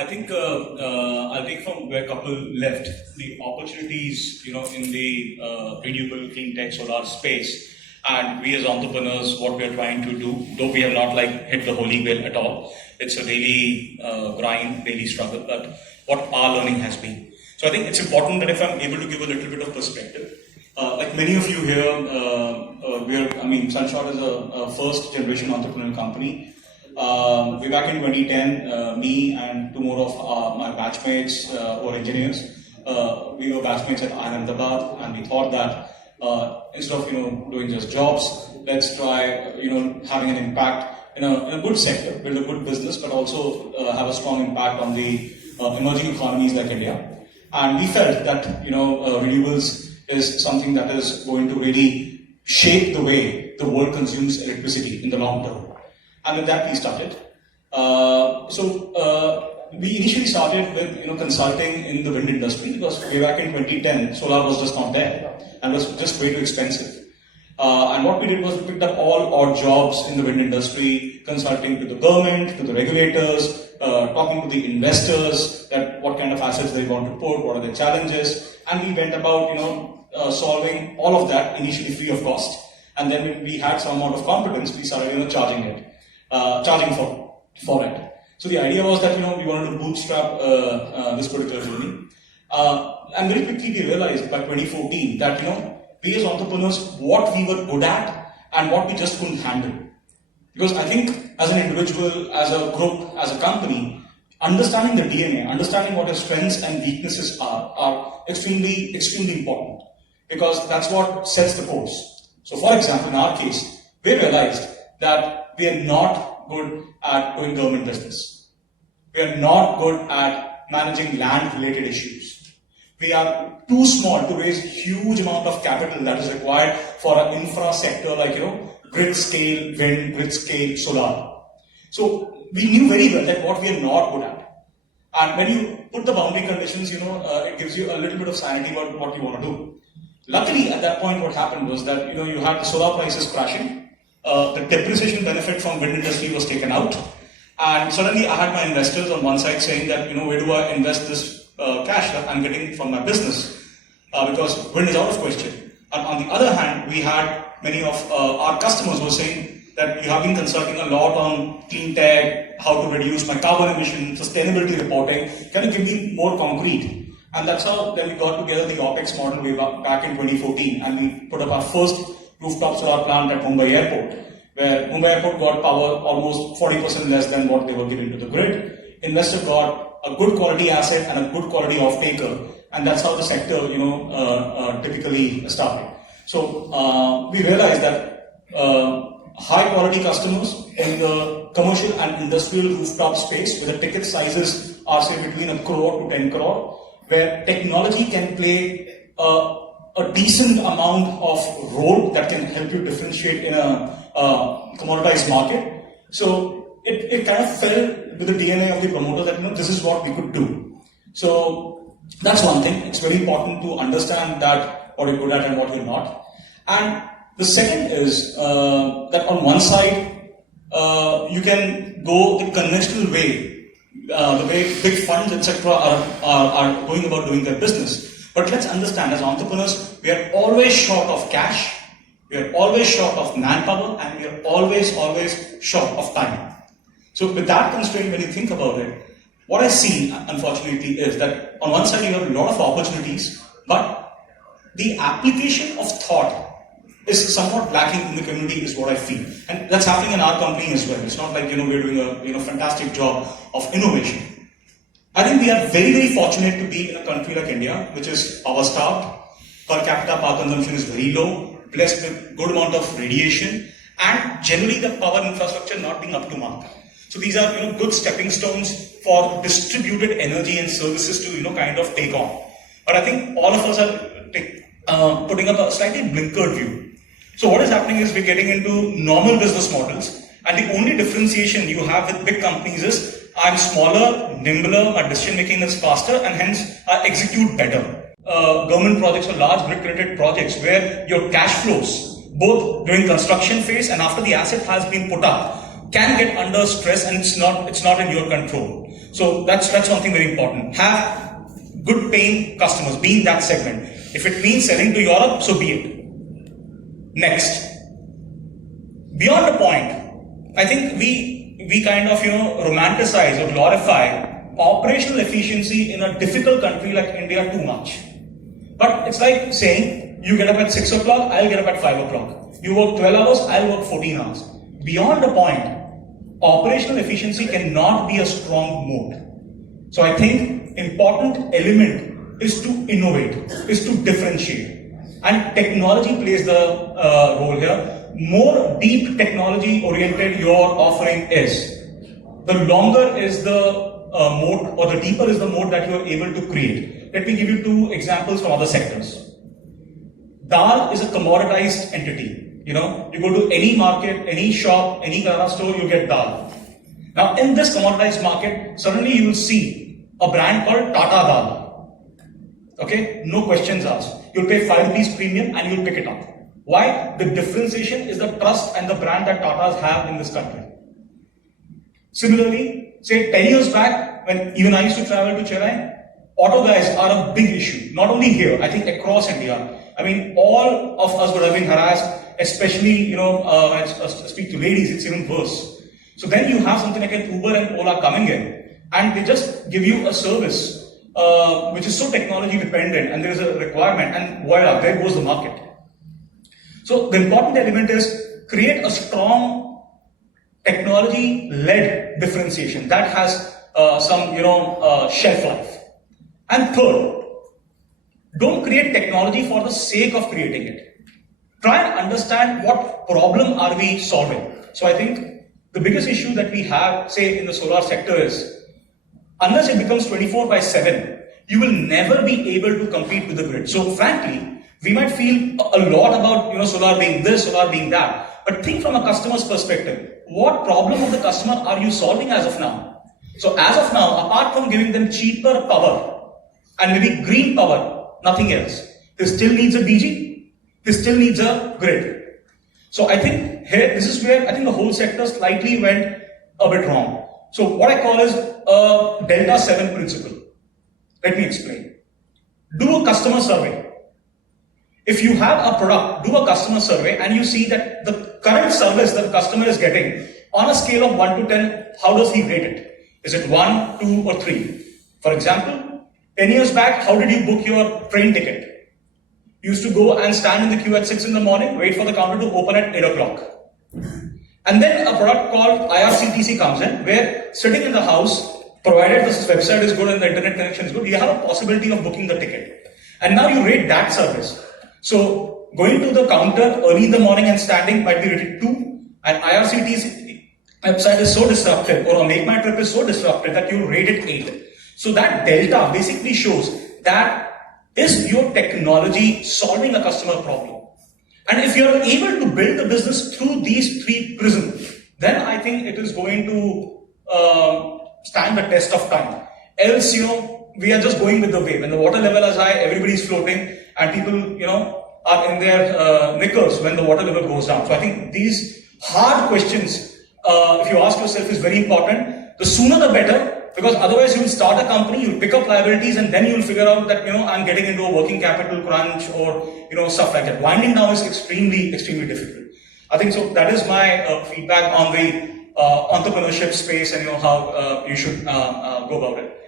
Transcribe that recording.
I think I'll take from where Kapil left. The opportunities, in the renewable clean tech solar space, and we as entrepreneurs, what we are trying to do, though we have not hit the holy grail at all. It's a daily grind, daily struggle. But what our learning has been. So I think it's important that if I'm able to give a little bit of perspective, like many of you here, Sunshot is a first generation entrepreneurial company. Way back in 2010, me and two more of my batchmates were engineers. We were batchmates at Ahmedabad, and we thought that instead of doing just jobs, let's try having an impact in a good sector, build a good business, but also have a strong impact on the emerging economies like India. And we felt that renewables is something that is going to really shape the way the world consumes electricity in the long term. And with that, we started. We initially started with consulting in the wind industry, because way back in 2010, solar was just not there and was just way too expensive. And what we did was we picked up all odd jobs in the wind industry, consulting to the government, to the regulators, talking to the investors, that what kind of assets they want to put, what are the challenges, and we went about solving all of that initially free of cost. And then when we had some amount of competence, we started charging for it. So the idea was that we wanted to bootstrap this particular journey. And very quickly we realized by 2014 that we as entrepreneurs, what we were good at and what we just couldn't handle. Because I think as an individual, as a group, as a company, understanding the DNA, understanding what your strengths and weaknesses are extremely, extremely important. Because that's what sets the course. So for example, in our case, we realized that we are not good at doing government business. We are not good at managing land-related issues. We are too small to raise huge amount of capital that is required for an infra sector like, grid scale wind, grid scale solar. So we knew very well that what we are not good at. And when you put the boundary conditions, it gives you a little bit of sanity about what you want to do. Luckily, at that point, what happened was that, you had the solar prices crashing. The depreciation benefit from wind industry was taken out. And suddenly I had my investors on one side saying that, where do I invest this cash that I'm getting from my business? Because wind is out of question. And on the other hand, we had many of our customers were saying that you have been consulting a lot on clean tech, how to reduce my carbon emission, sustainability reporting. Can you give me more concrete? And that's how then we got together the OPEX model way back in 2014, and we put up our first rooftop solar plant at Mumbai Airport, where Mumbai Airport got power almost 40% less than what they were giving to the grid. Investor got a good quality asset and a good quality off-taker, and that's how the sector, typically started. So we realized that high-quality customers in the commercial and industrial rooftop space, where the ticket sizes are say between 1 crore to 10 crore, where technology can play a decent amount of role that can help you differentiate in a commoditized market. So it kind of fell with the DNA of the promoter that this is what we could do. So that's one thing. It's very important to understand that what you're good at and what you're not. And the second is that on one side you can go the conventional way, the way big funds etc. are going about doing their business. But let's understand, as entrepreneurs, we are always short of cash, we are always short of manpower, and we are always short of time. So with that constraint, when you think about it, what I see, unfortunately, is that on one side you have a lot of opportunities, but the application of thought is somewhat lacking in the community, is what I feel. And that's happening in our company as well. It's not like we're doing a fantastic job of innovation. I think we are very, very fortunate to be in a country like India, which is power-starved. Per capita power consumption is very low, blessed with good amount of radiation, and generally the power infrastructure not being up to mark. So these are good stepping stones for distributed energy and services to kind of take on. But I think all of us are putting up a slightly blinkered view. So what is happening is we're getting into normal business models, and the only differentiation you have with big companies is I'm smaller, nimbler, my decision making is faster, and hence I execute better. Government projects or large brick-related projects where your cash flows, both during construction phase and after the asset has been put up, can get under stress, and it's not in your control. So that's one thing very important. Have good paying customers, be in that segment. If it means selling to Europe, so be it. Next, beyond the point, I think we kind of romanticize or glorify operational efficiency in a difficult country like India too much. But it's like saying you get up at 6 o'clock, I'll get up at 5 o'clock. You work 12 hours, I'll work 14 hours. Beyond the point, operational efficiency cannot be a strong moat. So I think important element is to innovate, is to differentiate. And technology plays the role here. More deep technology oriented your offering is, the longer is the moat, or the deeper is the moat that you are able to create. Let me give you two examples from other sectors. Dal is a commoditized entity. You go to any market, any shop, any kirana store, you get dal. Now, in this commoditized market, suddenly you will see a brand called Tata Dal. Okay, no questions asked. You'll pay 5 rupees premium and you'll pick it up. Why? The differentiation is the trust and the brand that Tatas have in this country. Similarly, say 10 years back, when even I used to travel to Chennai, auto guys are a big issue. Not only here, I think across India. I mean, all of us would have been harassed, especially, when I speak to ladies, it's even worse. So then you have something like an Uber and Ola coming in, and they just give you a service which is so technology dependent, and there is a requirement, and voila, there goes the market. So the important element is create a strong technology-led differentiation that has some shelf life. And third, don't create technology for the sake of creating it. Try and understand what problem are we solving. So I think the biggest issue that we have, say, in the solar sector is, unless it becomes 24/7, you will never be able to compete with the grid. So frankly, we might feel a lot about solar being this, solar being that, but think from a customer's perspective. What problem of the customer are you solving as of now? So as of now, apart from giving them cheaper power and maybe green power, nothing else. He still needs a DG. He still needs a grid. So I think here, this is where I think the whole sector slightly went a bit wrong. So what I call is a Delta 7 principle. Let me explain. Do a customer survey. If you have a product, do a customer survey and you see that the current service that the customer is getting, on a scale of 1 to 10, how does he rate it? Is it 1, 2 or 3? For example, 10 years back, how did you book your train ticket? You used to go and stand in the queue at 6 in the morning, wait for the counter to open at 8 o'clock. And then a product called IRCTC comes in, where sitting in the house, provided the website is good and the internet connection is good, you have a possibility of booking the ticket. And now you rate that service. So going to the counter early in the morning and standing might be rated 2, and IRCTC website is so disruptive, or a Make My Trip is so disruptive that you rate it 8. So that delta basically shows that is your technology solving a customer problem. And if you're able to build the business through these 3 prisms, then I think it is going to stand the test of time. Else, we are just going with the wave. When the water level is high, everybody's floating, and people, are in their knickers when the water level goes down. So I think these hard questions, if you ask yourself, is very important. The sooner the better, because otherwise you will start a company, you'll pick up liabilities, and then you'll figure out that, I'm getting into a working capital crunch or, stuff like that. Winding down is extremely, extremely difficult. I think so. That is my feedback on the entrepreneurship space and, how you should go about it.